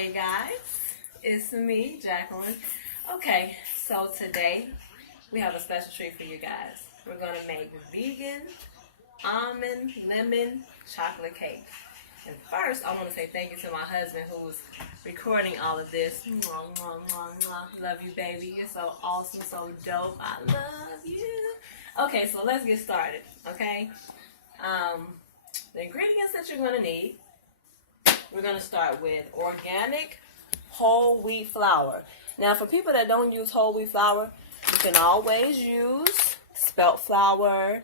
Hey guys, it's me, Jacqueline. Okay, so today we have a special treat for you guys. We're going to make vegan almond lemon chocolate cake. And first, I want to say thank you to my husband who was recording all of this. Mwah, mwah, mwah, mwah. Love you, baby. You're so awesome, so dope. I love you. Okay, so let's get started, okay? The ingredients that you're going to need. We're going to start with organic whole wheat flour. Now, for people that don't use whole wheat flour, you can always use spelt flour,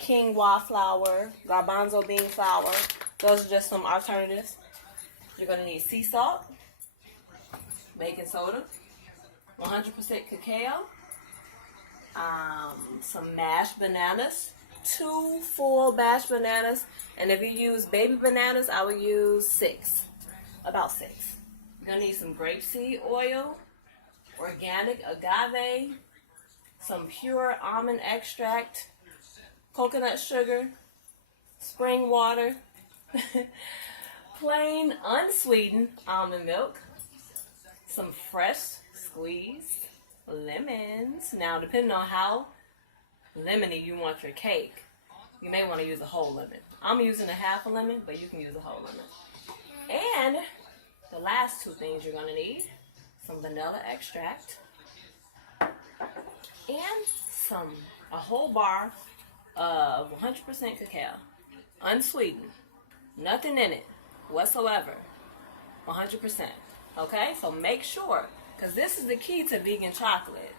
quinoa flour, garbanzo bean flour. Those are just some alternatives. You're going to need sea salt, baking soda, 100% cacao, some mashed bananas, 2 full mashed bananas, and if you use baby bananas, I would use 6, about 6. You're going to need some grapeseed oil, organic agave, some pure almond extract, coconut sugar, spring water, plain unsweetened almond milk, some fresh squeezed lemons. Now, depending on how lemony you want your cake, you may want to use a whole lemon. I'm using a half a lemon, but you can use a whole lemon. And the last 2 things you're going to need, some vanilla extract and a whole bar of 100% cacao, unsweetened, nothing in it whatsoever, 100%. Okay, so make sure, because this is the key to vegan chocolate.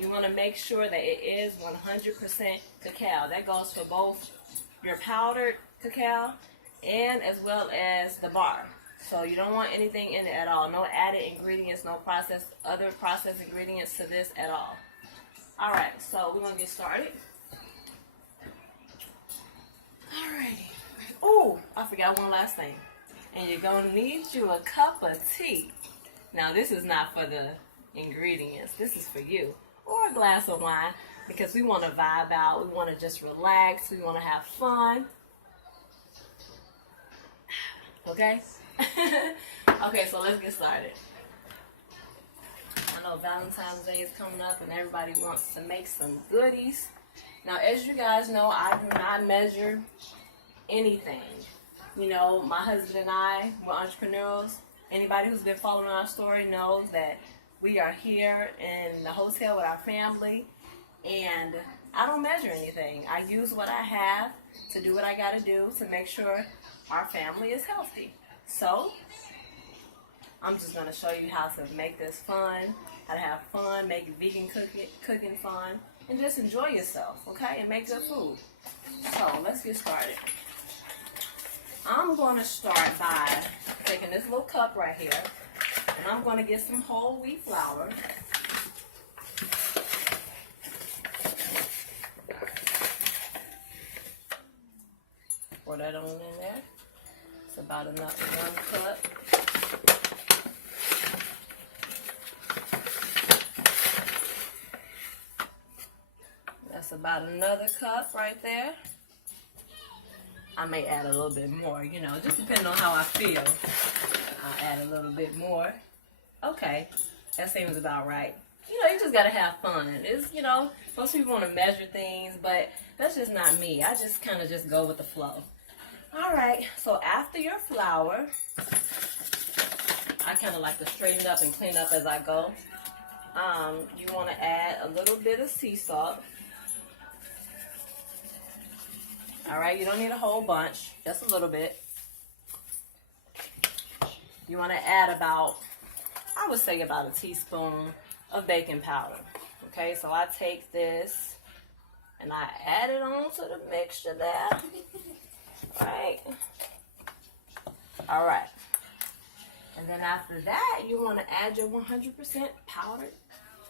You want to make sure that it is 100% cacao. That goes for both your powdered cacao and as well as the bar. So you don't want anything in it at all. No added ingredients, no other processed ingredients to this at all. Alright, so we're going to get started. Alrighty. Oh, I forgot one last thing. And you're going to need you a cup of tea. Now this is not for the ingredients. This is for you. Or a glass of wine, because we want to vibe out, we want to just relax, we want to have fun. Okay? Okay, so let's get started. I know Valentine's Day is coming up and everybody wants to make some goodies. Now, as you guys know, I do not measure anything. You know, my husband and I, we're entrepreneurs. Anybody who's been following our story knows that we are here in the hotel with our family, and I don't measure anything. I use what I have to do what I got to do to make sure our family is healthy. So, I'm just going to show you how to make this fun, how to have fun, make vegan cooking fun, and just enjoy yourself, okay, and make good food. So, let's get started. I'm going to start by taking this little cup right here, and I'm going to get some whole wheat flour. Pour that on in there. It's about enough, 1 cup. That's about another cup right there. I may add a little bit more, you know, just depending on how I feel. I'll add a little bit more. Okay, that seems about right. You know, you just gotta have fun. It's, you know, most people want to measure things, but that's just not me. I just kind of just go with the flow. All right, so after your flour, I kind of like to straighten up and clean up as I go. You want to add a little bit of sea salt. All right, you don't need a whole bunch, just a little bit. You want to add about, I would say about a teaspoon of baking powder. Okay, so I take this and I add it onto the mixture there. All right. And then after that, you want to add your 100% powdered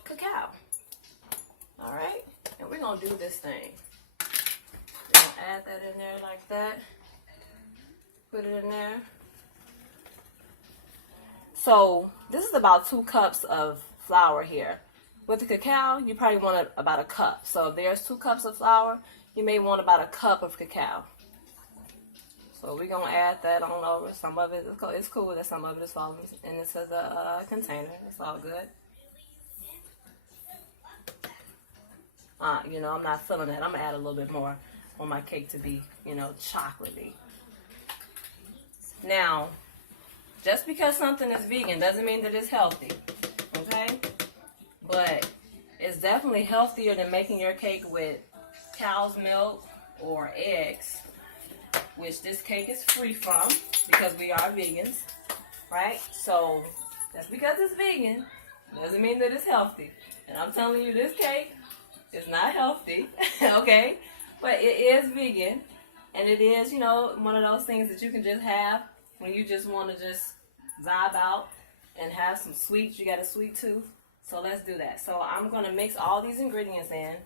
cacao. All right, and we're going to do this thing. We're going to add that in there like that. Put it in there. So this is about 2 cups of flour here. With the cacao, you probably want about a cup. So if there's 2 cups of flour, you may want about a cup of cacao. So we're going to add that on over. Some of it, it's cool that some of it is falling into the container. It's all good. You know, I'm not feeling that. I'm going to add a little bit more on my cake to be, you know, chocolatey. Now, just because something is vegan doesn't mean that it's healthy, okay? But it's definitely healthier than making your cake with cow's milk or eggs, which this cake is free from because we are vegans, right? So, just because it's vegan doesn't mean that it's healthy. And I'm telling you, this cake is not healthy, okay? But it is vegan, and it is, you know, one of those things that you can just have when you just want to just vibe out and have some sweets. You got a sweet tooth, so let's do that. So I'm going to mix all these ingredients in.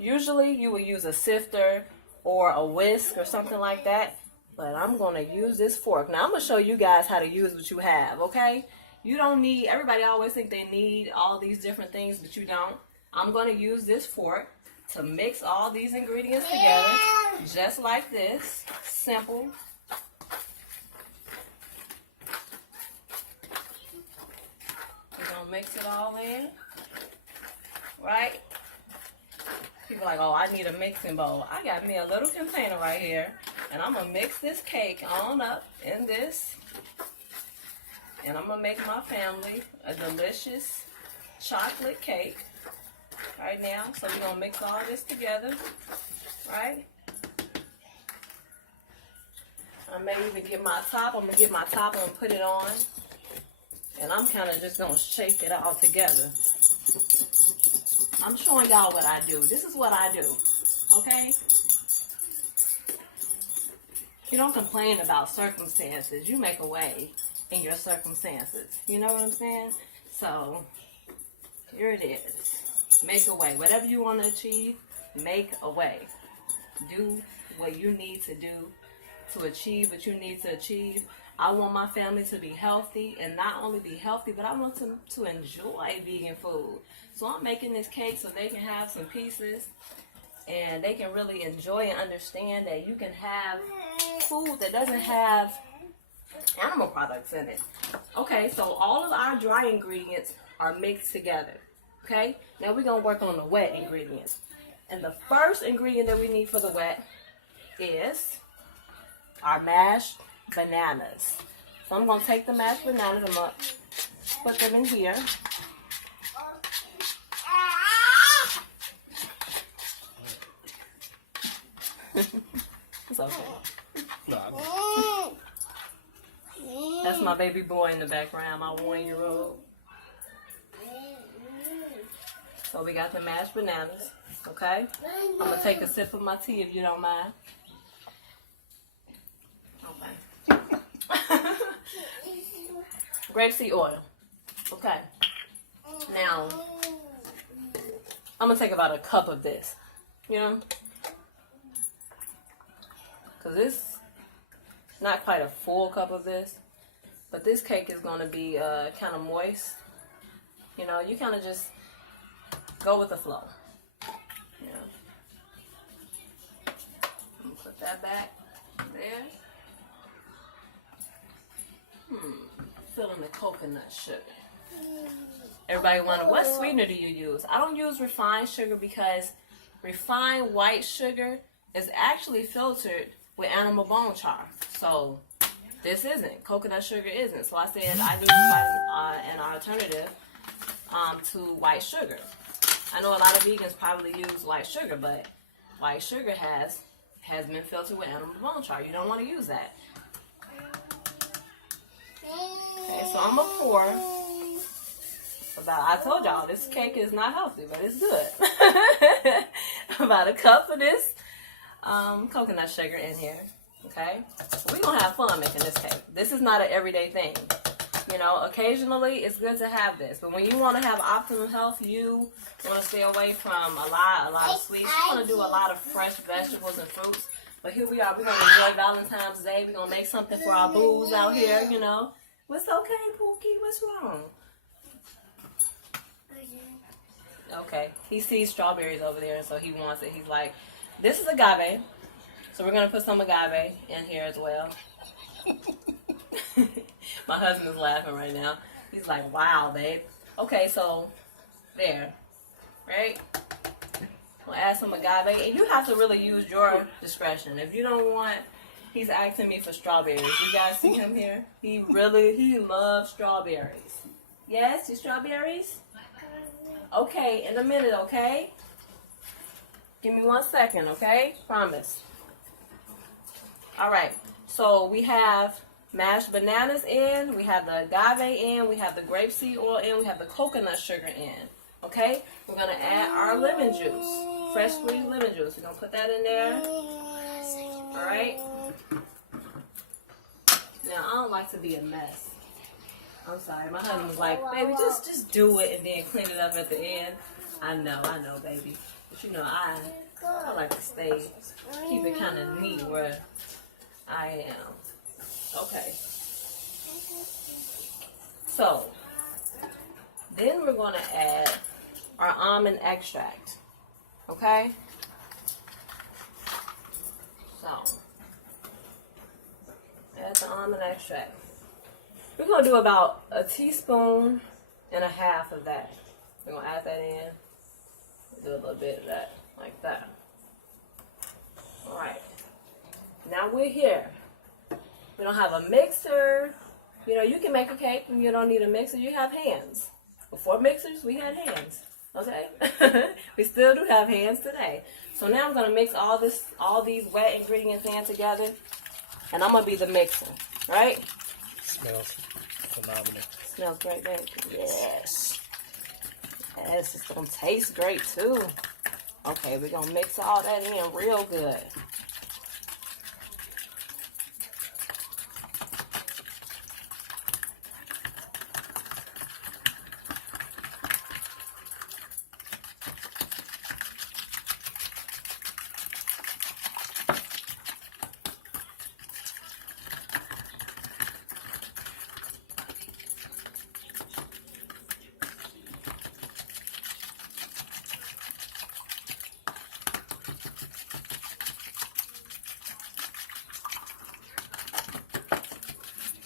Usually you would use a sifter or a whisk or something like that, but I'm going to use this fork. Now I'm going to show you guys how to use what you have, okay? You don't need, everybody always think they need all these different things, but you don't. I'm going to use this fork to mix all these ingredients together, just like this. Simple. We're going to mix it all in, right? People are like, oh, I need a mixing bowl. I got me a little container right here, and I'm going to mix this cake on up in this, and I'm going to make my family a delicious chocolate cake right now. So we're going to mix all this together, right? I may even get my top. I'm going to get my top and put it on. And I'm kind of just going to shake it all together. I'm showing y'all what I do. This is what I do, okay? You don't complain about circumstances. You make a way in your circumstances. You know what I'm saying? So, here it is. Make a way. Whatever you want to achieve, make a way. Do what you need to do to achieve what you need to achieve. I want my family to be healthy, and not only be healthy, but I want them to enjoy vegan food. So I'm making this cake so they can have some pieces, and they can really enjoy and understand that you can have food that doesn't have animal products in it. Okay, so all of our dry ingredients are mixed together. Okay, now we're going to work on the wet ingredients. And the first ingredient that we need for the wet is our mashed bananas. So I'm going to take the mashed bananas, I'm going to put them in here. It's okay. That's my baby boy in the background, my 1-year-old. So we got the mashed bananas, okay? I'm going to take a sip of my tea if you don't mind. Okay. Grapeseed oil. Okay. Now, I'm going to take about a cup of this, you know? Because it's not quite a full cup of this, but this cake is going to be kind of moist. You know, you kind of just go with the flow. Yeah. I'm gonna put that back there. Filling the coconut sugar. Everybody wonder, what sweetener do you use? I don't use refined sugar because refined white sugar is actually filtered with animal bone char. So this isn't. Coconut sugar isn't. So I said I use an alternative to white sugar. I know a lot of vegans probably use white sugar, but white sugar has been filtered with animal bone char. You don't want to use that. Okay, so I'm going to pour about, I told y'all, this cake is not healthy, but it's good. About a cup of this coconut sugar in here. Okay? We're going to have fun making this cake. This is not an everyday thing. You know, occasionally it's good to have this. But when you want to have optimum health, you want to stay away from a lot of sweets. You want to do a lot of fresh vegetables and fruits. But here we are. We're going to enjoy Valentine's Day. We're going to make something for our booze out here, you know. What's okay, Pookie? What's wrong? Okay. He sees strawberries over there, so he wants it. He's like, this is agave. So we're gonna put some agave in here as well. My husband is laughing right now. He's like, wow, babe. Okay, so there, right? We'll add some agave, and you have to really use your discretion. If you don't want, he's asking me for strawberries. You guys see him here? He loves strawberries. Yes, you strawberries? Okay, in a minute, okay? Give me 1 second, okay? Promise. All right, so we have mashed bananas in, we have the agave in, we have the grapeseed oil in, we have the coconut sugar in, okay? We're going to add our lemon juice, fresh squeezed lemon juice. We're going to put that in there, all right? Now, I don't like to be a mess. I'm sorry. My husband was like, baby, just do it and then clean it up at the end. I know, baby. But you know, I like to keep it kind of neat where I am. Okay. So, then we're going to add our almond extract. Okay? So, add the almond extract. We're going to do about 1.5 teaspoons of that. We're going to add that in. Do a little bit of that, like that. Alright. Now we're here. We don't have a mixer. You know, you can make a cake and you don't need a mixer. You have hands. Before mixers, we had hands. Okay? We still do have hands today. So now I'm going to mix all these wet ingredients in together. And I'm going to be the mixer. Right? Smells phenomenal. Smells great, baby. Yes. Yes, it's going to taste great too. Okay, we're going to mix all that in real good.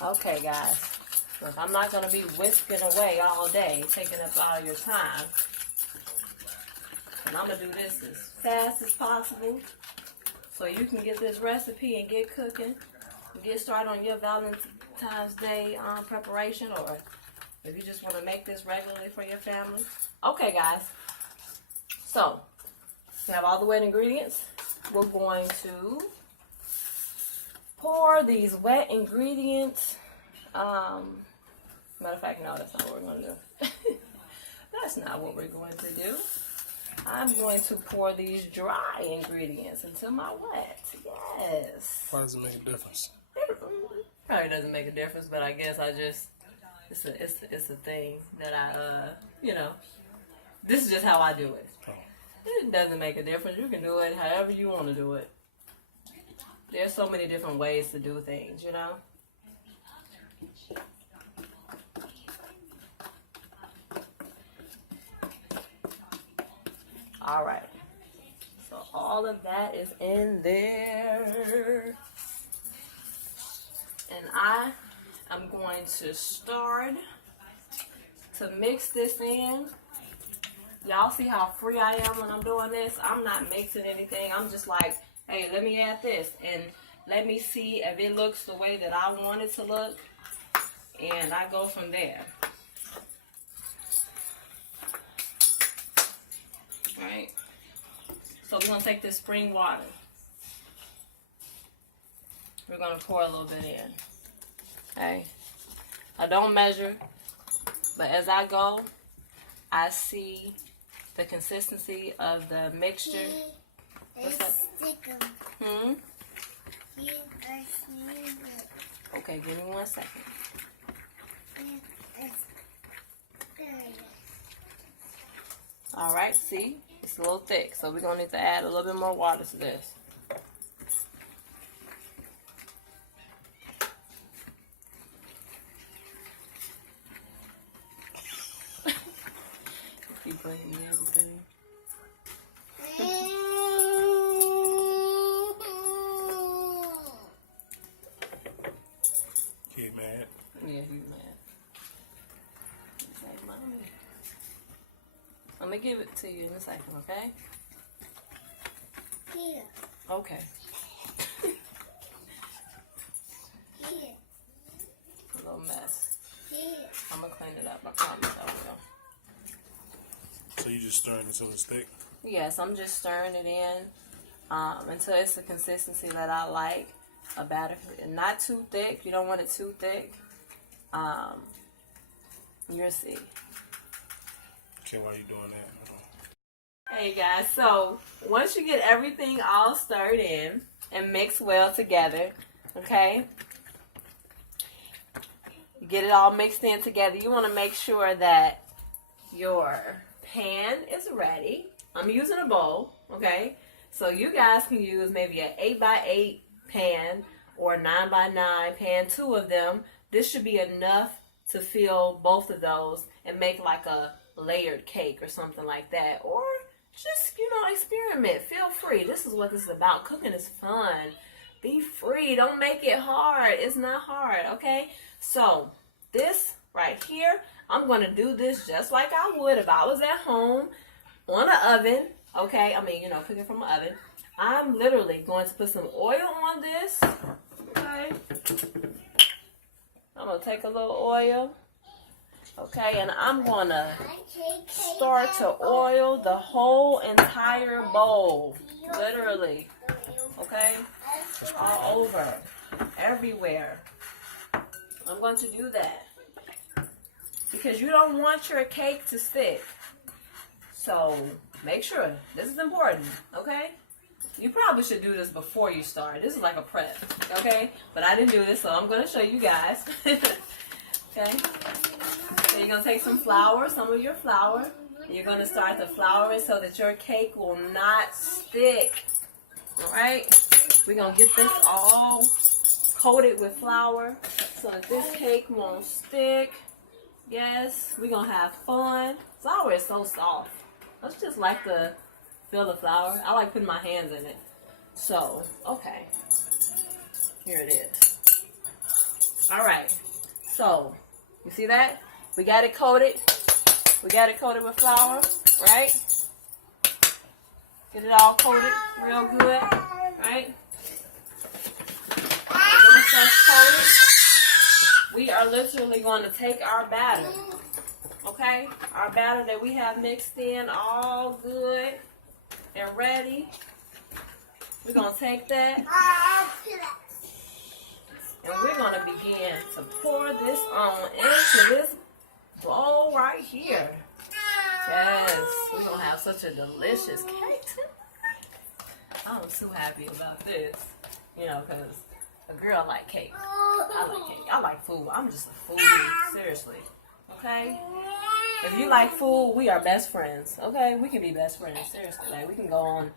Okay, guys, look, I'm not going to be whisking away all day, taking up all your time. And I'm going to do this as fast as possible so you can get this recipe and get cooking. And get started on your Valentine's Day preparation, or if you just want to make this regularly for your family. Okay, guys, so we have all the wet ingredients. We're going to pour these wet ingredients. Matter of fact, no, that's not what we're going to do. That's not what we're going to do. I'm going to pour these dry ingredients into my wet. Yes. Why does it make a difference? It probably doesn't make a difference, but I guess it's a thing that this is just how I do it. Oh. It doesn't make a difference. You can do it however you want to do it. There's so many different ways to do things, you know? All right. So all of that is in there. And I am going to start to mix this in. Y'all see how free I am when I'm doing this? I'm not mixing anything. I'm just like, hey, let me add this and let me see if it looks the way that I want it to look, and I go from there. Right? So we're going to take this spring water. We're going to pour a little bit in. Okay? I don't measure, but as I go, I see the consistency of the mixture. What's up? Hmm? Okay, give me 1 second. Alright, see? It's a little thick, so we're going to need to add a little bit more water to this. Keep bringing me everything. I'm gonna give it to you in a second, okay? Here. Okay. Here. A little mess. Here. I'm gonna clean it up. I promise I will. So you just stirring it so it's thick? Yes, I'm just stirring it in until it's the consistency that I like. A batter, not too thick. You don't want it too thick. You'll see. Okay, while you doing that, hold on. Hey guys, so once you get everything all stirred in and mixed well together, okay? You get it all mixed in together. You want to make sure that your pan is ready. I'm using a bowl, okay? So you guys can use maybe an 8x8 pan or a 9x9 pan, 2 of them. This should be enough to fill both of those and make like a layered cake or something like that. Or just, experiment. Feel free. This is what this is about. Cooking is fun. Be free. Don't make it hard. It's not hard, okay? So this right here, I'm going to do this just like I would if I was at home on an oven, okay? Cooking from an oven. I'm literally going to put some oil on this, okay? I'm going to take a little oil, okay? And I'm going to start to oil the whole entire bowl, literally, okay? All over, everywhere. I'm going to do that because you don't want your cake to stick. So make sure, this is important, okay? You probably should do this before you start. This is like a prep, okay? But I didn't do this, so I'm going to show you guys. Okay? So you're going to take some flour, some of your flour, and you're going to start to flour it so that your cake will not stick. Alright? We're going to get this all coated with flour so that this cake won't stick. Yes, we're going to have fun. Flour is so soft. Let's just like to feel the flour. I like putting my hands in it. So, okay. Here it is. Alright. So, you see that? We got it coated. We got it coated with flour, right? Get it all coated real good, right? Once that's coated, we are literally going to take our batter, okay? Our batter that we have mixed in all good and ready. We're going to take that and we're going to begin to pour this on into this bowl right here. Yes, we're going to have such a delicious cake. I'm so happy about this, because a girl like cake. I like cake. I like food. I'm just a foodie, seriously. Okay? If you like food, we are best friends. Okay? We can be best friends, seriously. Like, we can go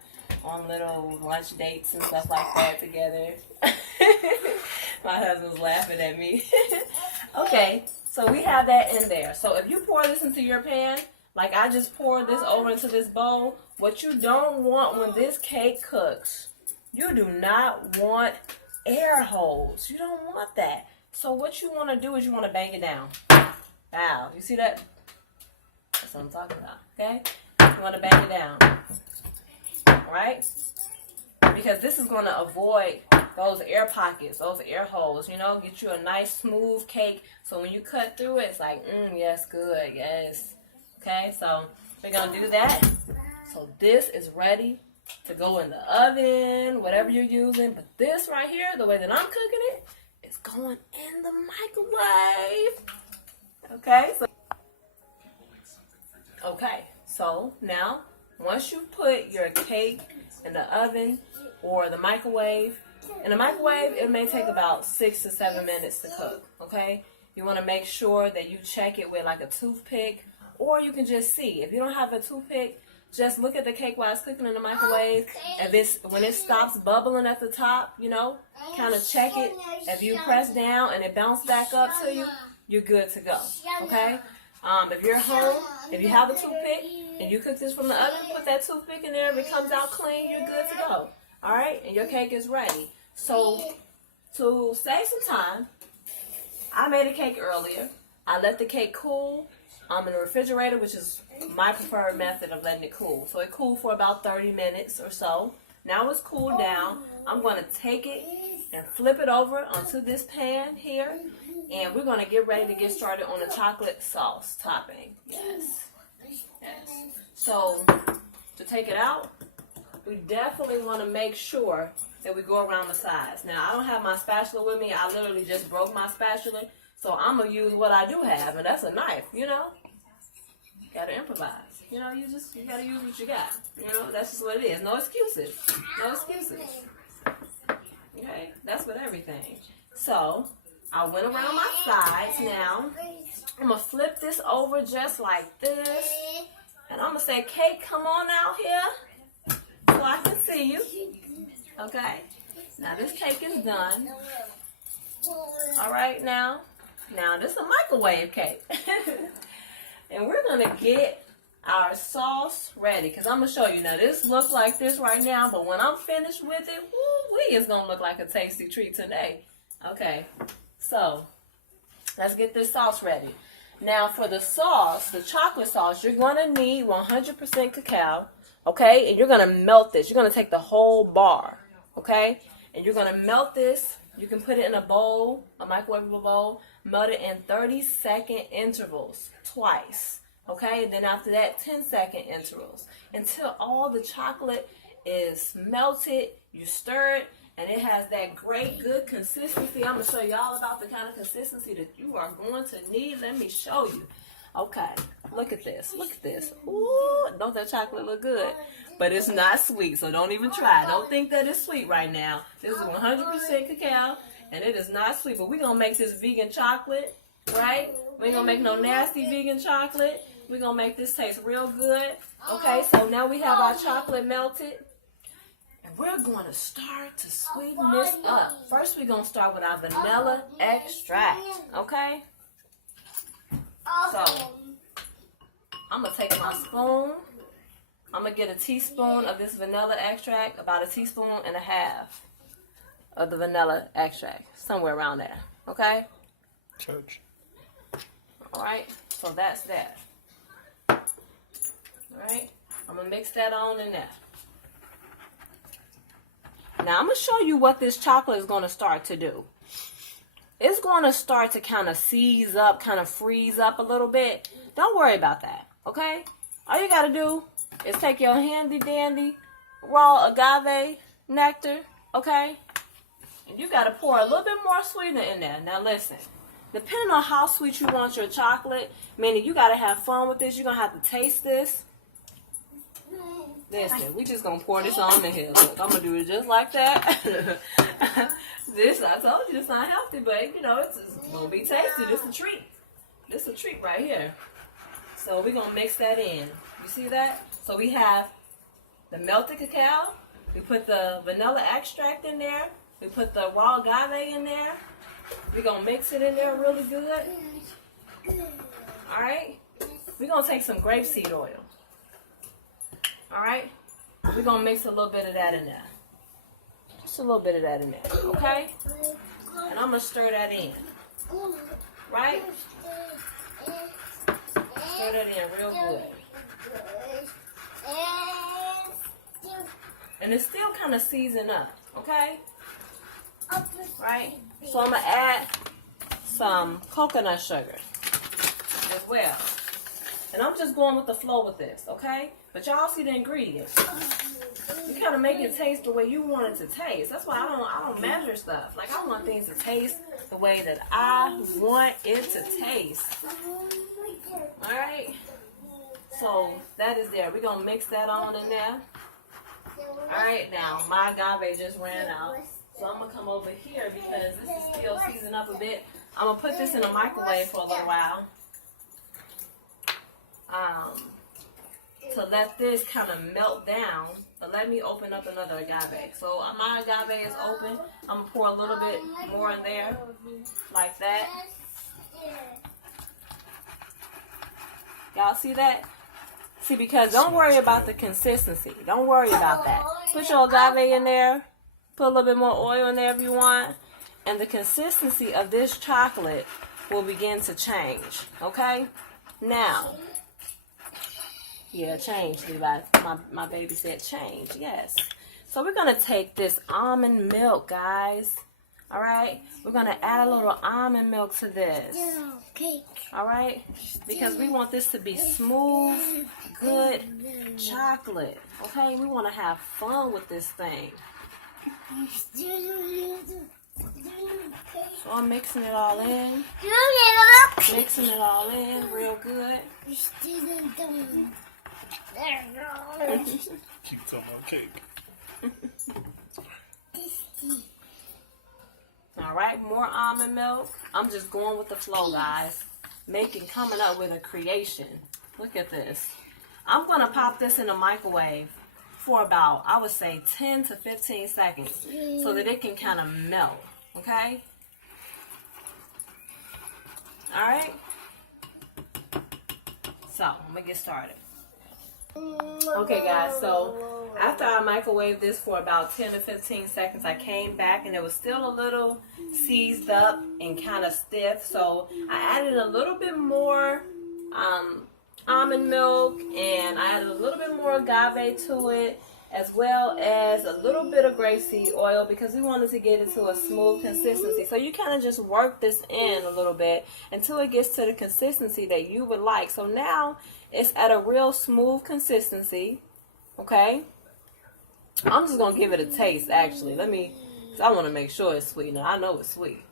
on little lunch dates and stuff like that together. My husband's laughing at me. Okay, so we have that in there. So if you pour this into your pan, like I just poured this over into this bowl, what you don't want when this cake cooks, you do not want air holes. You don't want that. So what you want to do is you want to bang it down. Wow, you see that? That's what I'm talking about, okay? You want to bang it down. Right? Because this is going to avoid those air pockets, those air holes, get you a nice smooth cake so when you cut through it, it's like, yes, good, yes. Okay, so we're going to do that. So this is ready to go in the oven, whatever you're using. But this right here, the way that I'm cooking it, is going in the microwave. Okay, so now once you put your cake in the oven or the microwave, in the microwave, it may take about 6 to 7 minutes to cook, okay? You want to make sure that you check it with like a toothpick, or you can just see. If you don't have a toothpick, just look at the cake while it's cooking in the microwave. When it stops bubbling at the top, kind of check it. If you press down and it bounces back up to you, you're good to go, okay? If you're home, if you have a toothpick and you cook this from the oven, put that toothpick in there. If it comes out clean, you're good to go. All right? And your cake is ready. So to save some time, I made a cake earlier. I let the cake cool. I'm in the refrigerator, which is my preferred method of letting it cool. So it cooled for about 30 minutes or so. Now it's cooled down. I'm going to take it and flip it over onto this pan here. And we're going to get ready to get started on the chocolate sauce topping. Yes. Yes. So to take it out, we definitely want to make sure that we go around the sides. Now, I don't have my spatula with me. I literally just broke my spatula. So I'm going to use what I do have, and that's a knife, you know. You got to improvise. You know, you got to use what you got. You know, that's just what it is. No excuses. No excuses. Okay? That's with everything. So, I went around my sides now. I'm going to flip this over just like this. And I'm going to say, Kate, come on out here so I can see you. Okay? Now, this cake is done. All right, now this is a microwave cake. And we're going to get our sauce ready. Because I'm going to show you. Now, this looks like this right now. But when I'm finished with it, woo-wee, it's going to look like a tasty treat today. Okay. So, let's get this sauce ready. Now, for the sauce, the chocolate sauce, you're going to need 100% cacao. Okay? And you're going to melt this. You're going to take the whole bar. Okay? And you're going to melt this. You can put it in a bowl, a microwavable bowl. Melt it in 30-second intervals twice. Okay? And then after that, 10-second intervals. Until all the chocolate is melted. You stir it. And it has that great, good consistency. I'm going to show you all about the kind of consistency that you are going to need. Let me show you. Okay. Look at this. Look at this. Ooh, don't that chocolate look good? But it's not sweet, so don't even try. Don't think that it's sweet right now. This is 100% cacao, and it is not sweet. But we're going to make this vegan chocolate, right? We ain't going to make no nasty vegan chocolate. We're going to make this taste real good. Okay, so now we have our chocolate melted. And we're going to start to sweeten this up. First, we're going to start with our vanilla extract, okay? So, I'm going to take my spoon. I'm going to get a teaspoon of this vanilla extract, about a teaspoon and a half of the vanilla extract, somewhere around there, okay? Church. All right, so that's that. All right, I'm going to mix that on in there. Now, I'm going to show you what this chocolate is going to start to do. It's going to start to kind of seize up, kind of freeze up a little bit. Don't worry about that, okay? All you got to do is take your handy-dandy raw agave nectar, okay? And you got to pour a little bit more sweetener in there. Now, listen. Depending on how sweet you want your chocolate, meaning you got to have fun with this. You're going to have to taste this. Listen, we just going to pour this on in here. Look, I'm going to do it just like that. This, I told you, it's not healthy, but, you know, it's going to be tasty. This is a treat. This is a treat right here. So we're going to mix that in. You see that? So we have the melted cacao. We put the vanilla extract in there. We put the raw agave in there. We're going to mix it in there really good. All right? We're going to take some grapeseed oil. All right? We're going to mix a little bit of that in there. Just a little bit of that in there. Okay? And I'm going to stir that in. Right? Stir that in real good. And it's still kind of seasoning up. Okay? Right? So I'm going to add some coconut sugar as well. And I'm just going with the flow with this, okay? But y'all see the ingredients. You kind of make it taste the way you want it to taste. That's why I don't measure stuff. Like, I want things to taste the way that I want it to taste. Alright? So, that is there. We're going to mix that on in there. Alright, now, my agave just ran out. So I'm going to come over here because this is still seasoned up a bit. I'm going to put this in a microwave for a little while. To let this kind of melt down. But let me open up another agave. So my agave is open. I'm going to pour a little bit more in there. Like that. Y'all see that? See, because don't worry about the consistency. Don't worry about that. Put your agave in there. Put a little bit more oil in there if you want. And the consistency of this chocolate will begin to change. Okay? Now, yeah, change, Levi. My baby said change. Yes. So we're going to take this almond milk, guys. All right? We're going to add a little almond milk to this. All right? Because we want this to be smooth, good chocolate. Okay? We want to have fun with this thing. So I'm mixing it all in. Mixing it all in real good. Keep talking about cake. All right, more almond milk. I'm just going with the flow, guys. Coming up with a creation. Look at this. I'm going to pop this in the microwave for about, I would say, 10 to 15 seconds so that it can kind of melt. Okay? All right? So, I'm going to get started. Okay, guys, so after I microwaved this for about 10 to 15 seconds, I came back and it was still a little seized up and kind of stiff. So I added a little bit more almond milk, and I added a little bit more agave to it, as well as a little bit of grapeseed oil, because we wanted to get it to a smooth consistency. So you kind of just work this in a little bit until it gets to the consistency that you would like. So now it's at a real smooth consistency. Okay, I'm just gonna give it a taste. Actually, I want to make sure it's sweet. Now I know it's sweet.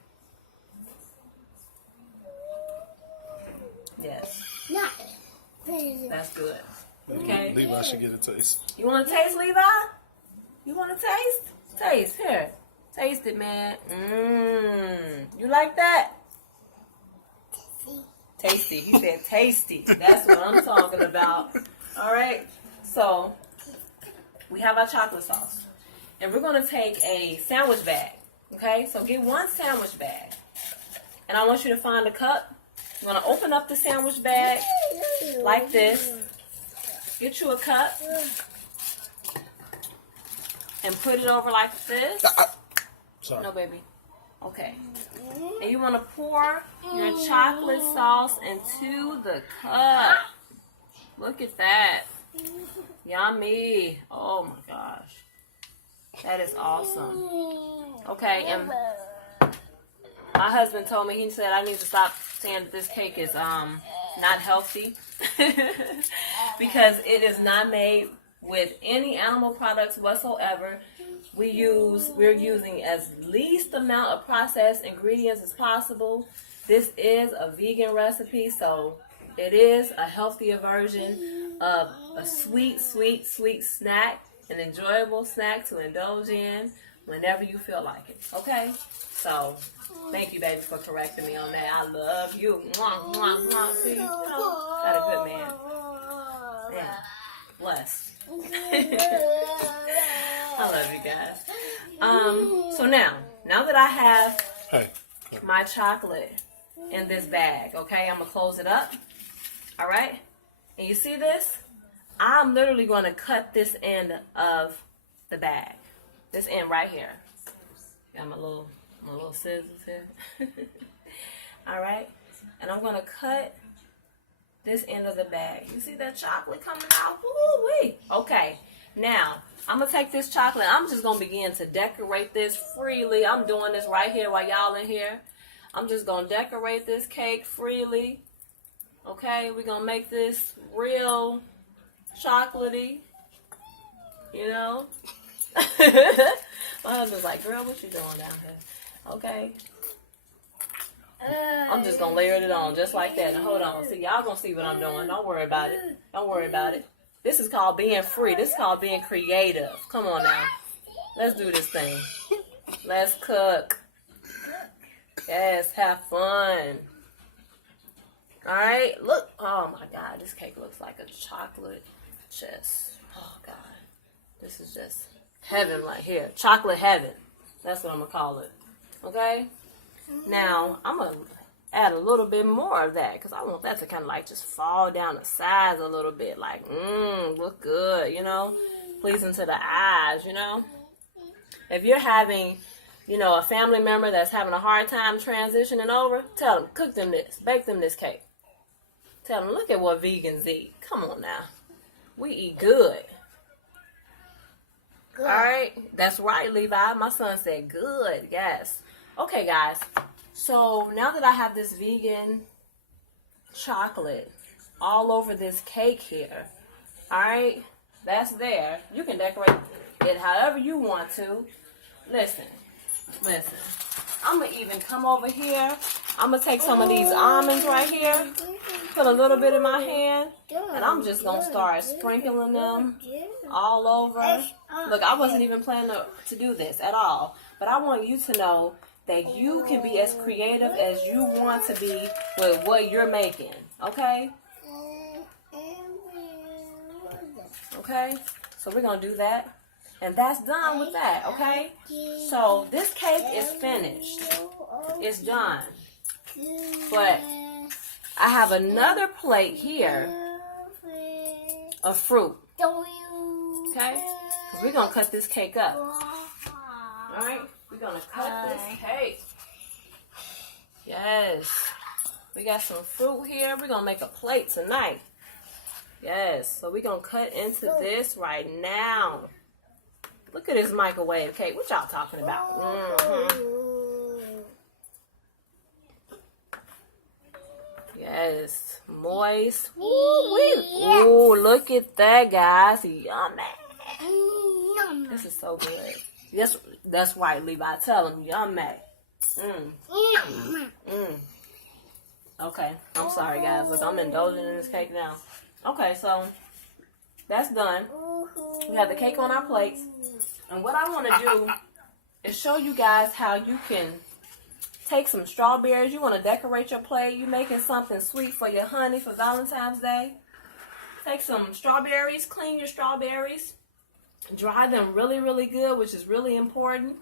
Yes, that's good. Okay, Levi should get a taste. You want to taste, Levi? You want to taste? Taste here. Taste it, man. You like that? Tasty. He said tasty. That's what I'm talking about. All right. So we have our chocolate sauce, and we're going to take a sandwich bag. Okay. So get one sandwich bag, and I want you to find a cup. I'm going to open up the sandwich bag like this. Get you a cup and put it over like this. Sorry. No, baby. Okay. And you want to pour your chocolate sauce into the cup. Look at that. Yummy. Oh my gosh. That is awesome. Okay, and my husband told me, he said I need to stop saying that this cake is not healthy because it is not made with any animal products whatsoever. We're using as least amount of processed ingredients as possible. This is a vegan recipe, so it is a healthier version of a sweet snack, an enjoyable snack to indulge in whenever you feel like it. Okay? So, thank you, baby, for correcting me on that. I love you. Mwah, mwah, mwah. See? You know, got a good man. Yeah. Blessed. I love you guys. So now that I have my chocolate in this bag, okay, I'm going to close it up. All right? And you see this? I'm literally going to cut this end of the bag. This end right here. Got my little scissors here. All right? And I'm going to cut this end of the bag. You see that chocolate coming out? Woo-wee. Okay. Now, I'm going to take this chocolate. I'm just going to begin to decorate this freely. I'm doing this right here while y'all in here. I'm just going to decorate this cake freely. Okay? We're going to make this real chocolatey. You know? My husband's like, girl, what you doing down here? Okay? I'm just going to layer it on just like that. Now, hold on. See, y'all going to see what I'm doing. Don't worry about it. Don't worry about it. This is called being free. This is called being creative. Come on now. Let's do this thing. Let's cook. Yes, have fun. All right? Look. Oh, my God. This cake looks like a chocolate chest. Oh, God. This is just heaven right here. Chocolate heaven. That's what I'm going to call it. Okay? Now, I'm going to add a little bit more of that because I want that to kind of like just fall down the sides a little bit. Like, look good, you know? Pleasing to the eyes, you know? If you're having you know, a family member that's having a hard time transitioning over, tell them, cook them this, bake them this cake. Tell them, look at what vegans eat. Come on now. We eat good. Good. All right? That's right, Levi. My son said good. Yes. Okay, guys. So now that I have this vegan chocolate all over this cake here, all right, that's there. You can decorate it however you want to. Listen. I'm going to even come over here. I'm going to take some of these almonds right here, put a little bit in my hand, and I'm just going to start sprinkling them all over. Look, I wasn't even planning to do this at all, but I want you to know that you can be as creative as you want to be with what you're making, okay? Okay? So we're going to do that. And that's done with that, okay? So this cake is finished. It's done. But I have another plate here of fruit. Okay? Because we're going to cut this cake up. Alright? We're going to cut this cake. Yes. We got some fruit here. We're going to make a plate tonight. Yes. So we're going to cut into this right now. Look at this microwave cake. What y'all talking about? Yes. Moist. Ooh, look at that, guys. Yummy. This is so good. Yes, that's right, Levi. Tell them yummy. Okay. I'm sorry, guys. Look, I'm indulging in this cake now. Okay, so that's done. We have the cake on our plates. And what I want to do is show you guys how you can take some strawberries. You want to decorate your plate. You're making something sweet for your honey for Valentine's Day. Take some strawberries. Clean your strawberries. Dry them really, really good, which is really important.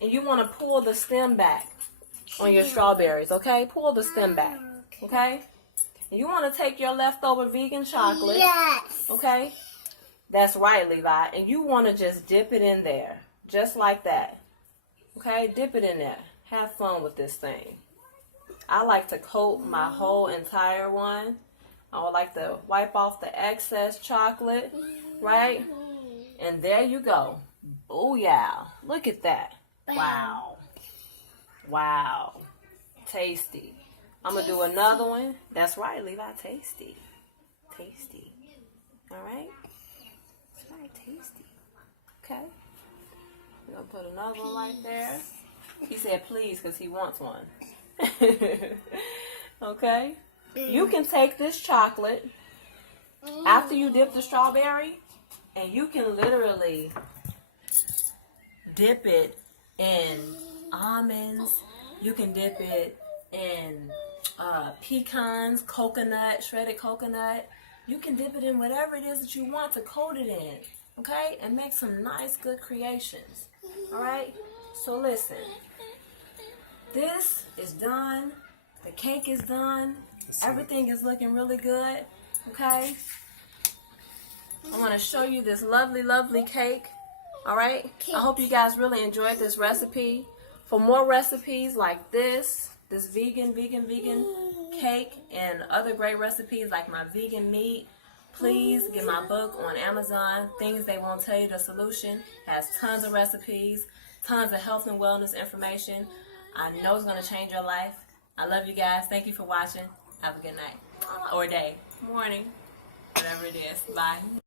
And you want to pull the stem back on your strawberries, okay? Pull the stem back, okay? And you want to take your leftover vegan chocolate, okay? That's right, Levi. And you want to just dip it in there. Just like that. Okay? Dip it in there. Have fun with this thing. I like to coat my whole entire one. I would like to wipe off the excess chocolate. Right? And there you go. Booyah. Look at that. Wow. Wow. Tasty. I'm going to do another one. That's right, Levi. Tasty. Tasty. All right? Tasty. Okay. We're going to put another one right there. He said please because he wants one. Okay. You can take this chocolate after you dip the strawberry and you can literally dip it in almonds. You can dip it in pecans, coconut, shredded coconut. You can dip it in whatever it is that you want to coat it in, okay? And make some nice, good creations, all right? So listen, this is done. The cake is done. Everything is looking really good, okay? I'm going to show you this lovely, lovely cake, all right? I hope you guys really enjoyed this recipe. For more recipes like this vegan cake and other great recipes like my vegan meat, please get my book on Amazon, Things They Won't Tell You the Solution. It has tons of recipes, tons of health and wellness information. I know it's going to change your life. I love you guys. Thank you for watching. Have a good night or day, morning, whatever it is. Bye.